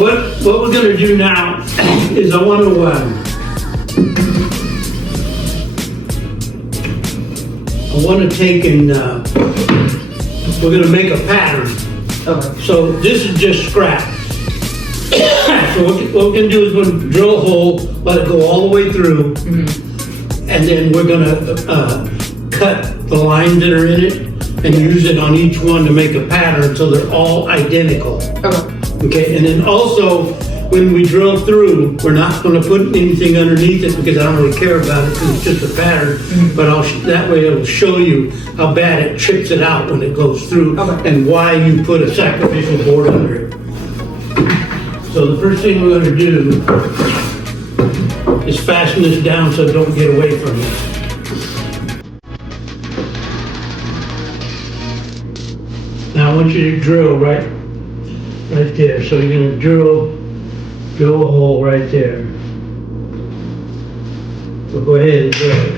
what we're gonna do now is I want to take and we're gonna make a pattern. Okay. So this is just scrap. So what we're gonna do is we're gonna drill a hole, let it go all the way through, and then we're gonna cut the lines that are in it and use it on each one to make a pattern so they're all identical. Okay. Okay, and then also, when we drill through, we're not gonna put anything underneath it because I don't really care about it because it's just a pattern. But that way it'll show you how bad it chips it out when it goes through and why you put a sacrificial board under it. So the first thing we're gonna do is fasten this down so it don't get away from you. Now I want you to drill right there. So you're gonna drill a hole right there. So go ahead and drill it.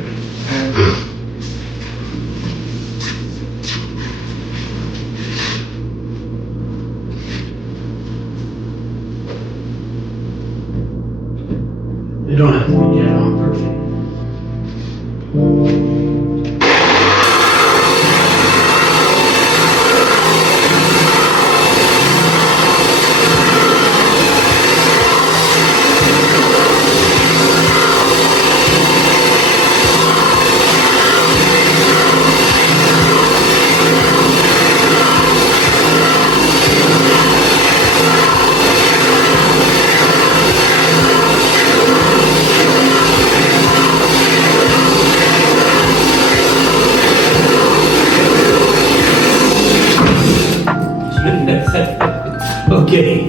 You don't have to be dead on perfect. Okay.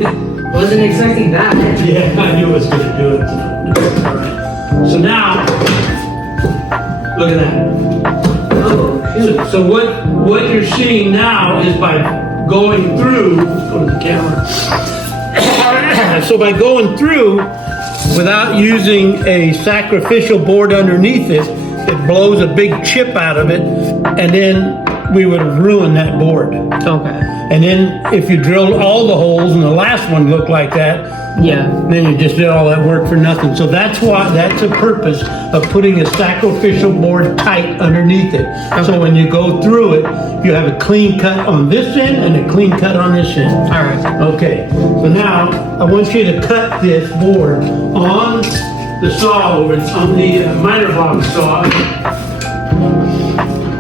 Wasn't expecting that. Yeah, I knew I was gonna do it. All right. So now, look at that. Oh, shoot. So what you're seeing now is by going through, let's go to the camera. So by going through, without using a sacrificial board underneath it, it blows a big chip out of it, and then we would have ruined that board. Okay. And then if you drilled all the holes and the last one looked like that, Yeah. then you just did all that work for nothing. So that's the purpose of putting a sacrificial board tight underneath it. So when you go through it, you have a clean cut on this end and a clean cut on this end. All right. Okay, so now I want you to cut this board on the saw over on the miter box saw.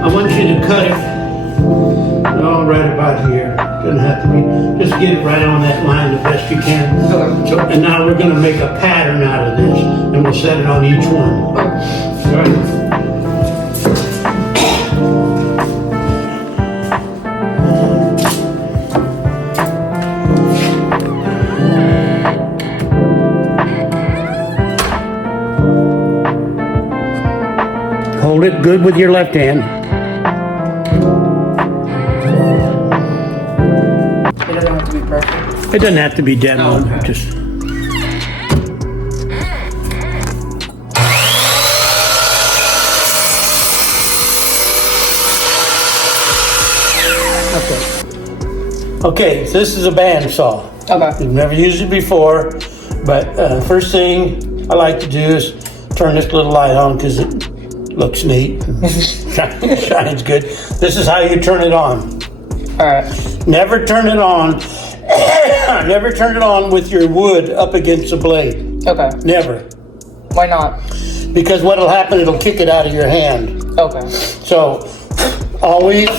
I want you to cut it right about here. Doesn't have to be. Just get it right on that line the best you can. Okay. So, and now we're going to make a pattern out of this, and we'll set it on each one. All right. Hold it good with your left hand. It doesn't have to be perfect. It doesn't have to be dead on. okay. Just. Okay, so this is a bandsaw. Okay. We've never used it before, but first thing I like to do is turn this little light on because it looks neat. Shines good. This is how you turn it on. All right. Never turn it on. Never turn it on with your wood up against the blade. Okay. Never. Why not? Because what'll happen, it'll kick it out of your hand. Okay. So always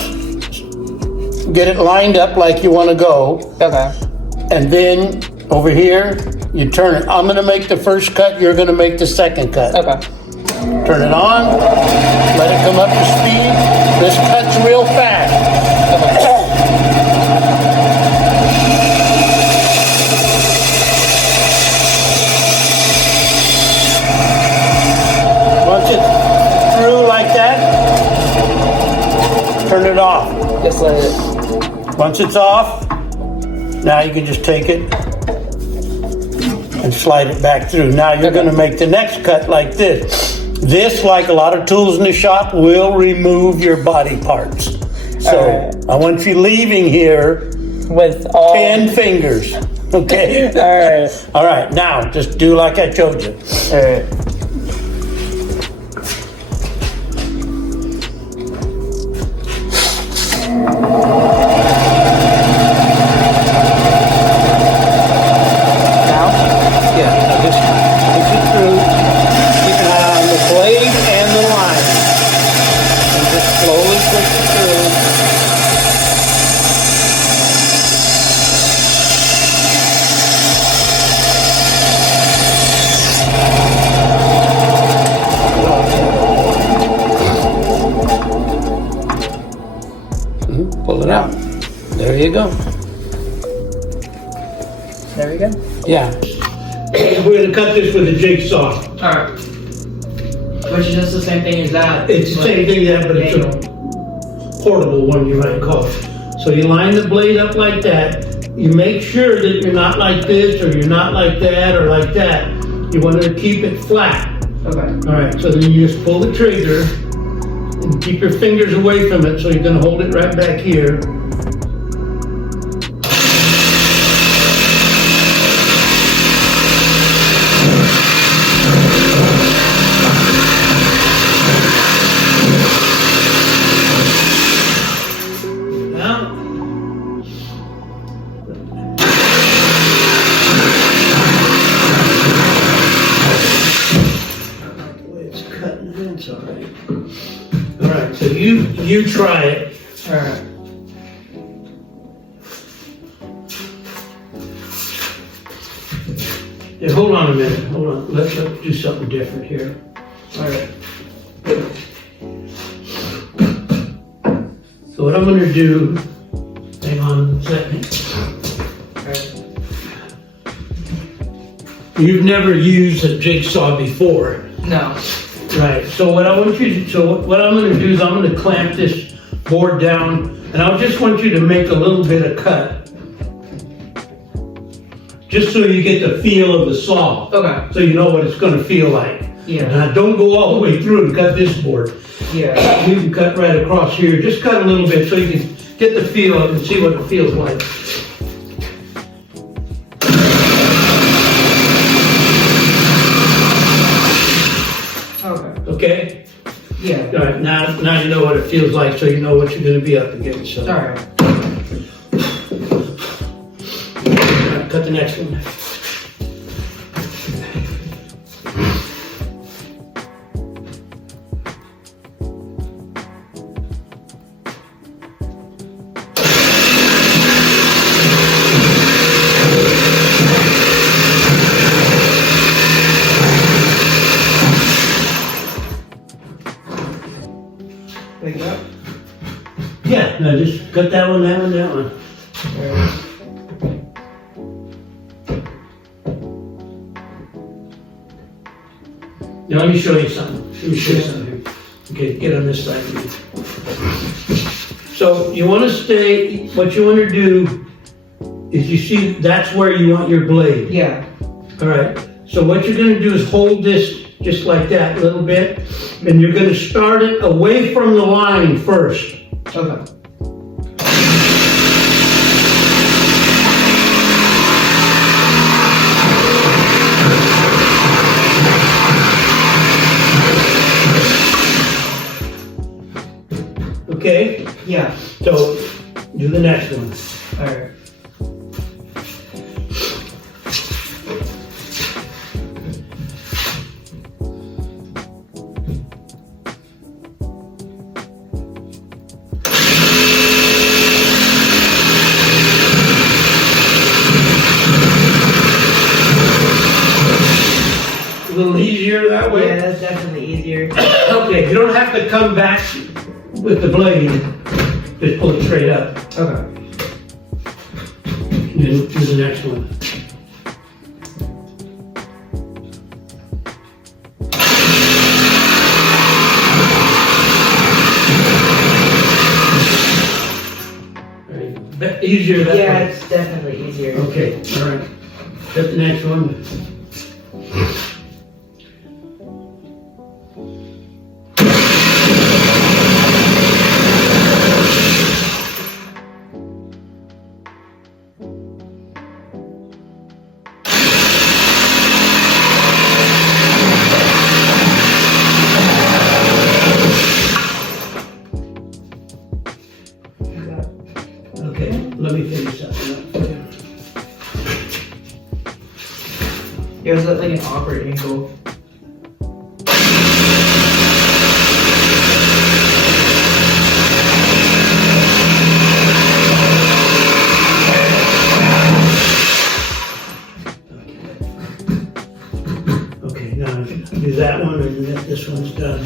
get it lined up like you want to go. Okay. And then over here, you turn it. I'm going to make the first cut. You're going to make the second cut. Okay. Turn it on. Let it come up to speed. This cuts real fast. Once it's through like that, turn it off. Just let it. Once it's off, now you can just take it and slide it back through. Now you're going to make the next cut like this. This, like a lot of tools in the shop, will remove your body parts. So Alright. I want you leaving here With all. 10 fingers. Okay? Alright. All right, now just do like I showed you. Alright. Now? Yeah, now just push it through. Keep an eye on the blade and the line. And just slowly push it through. Pull it out. There you go. There we go. Yeah. We're gonna cut this with a jigsaw. Alright. Which is just the same thing as that. It's the same thing, yeah, but it's a portable one, you might call it. So you line the blade up like that. You make sure that you're not like this, or you're not like that, or like that. You want to keep it flat. Okay. All right, so then you just pull the trigger and keep your fingers away from it, so you're gonna hold it right back here. Now, the way it's cutting, it's all right. All right, so you try it. Alright. Yeah, hold on a minute, hold on. Let's do something different here. Alright. So what I'm gonna do, hang on a second. Alright. You've never used a jigsaw before. No. Right, so what I'm gonna do is I'm gonna clamp this board down, and I just want you to make a little bit of cut. Just so you get the feel of the saw. Okay. So you know what it's gonna feel like. Yeah. Now, don't go all the way through to cut this board. Yeah. You can cut right across here. Just cut a little bit so you can get the feel of it and see what it feels like. Okay. Okay? Yeah. All right, now you know what it feels like, so you know what you're gonna be up against. So. Alright. Cut the next one. Like that? Yeah, no, just cut that one, that one, that one. Alright. Now let me show you something. Let me show you something. Okay, get on this side of me. So you want to stay, what you want to do is you see that's where you want your blade. Yeah. All right, so what you're going to do is hold this just like that a little bit, and you're going to start it away from the line first. Okay. Okay, Yeah. so do the next one. Alright. A little easier that way. Yeah, that's definitely easier. Okay, you don't have to come back with the blade. Just pull it straight up. Okay. Do the next one. All right, easier that Yeah, way. it's definitely easier. Okay, all right. Get the next one. let me finish something up. Yeah, was that like an awkward angle? Okay, now do that one and then this one's done.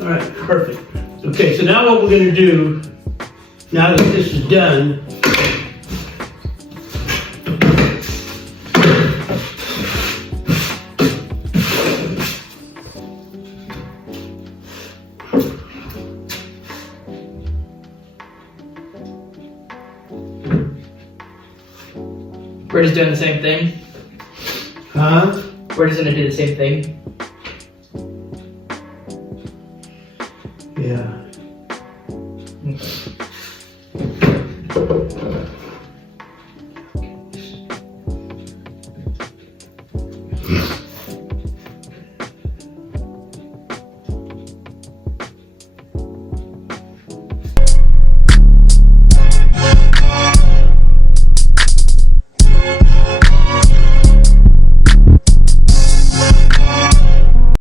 All right, perfect. Okay, so now what we're gonna do, now that this is done, We're just doing the same thing. huh? We're just gonna do the same thing.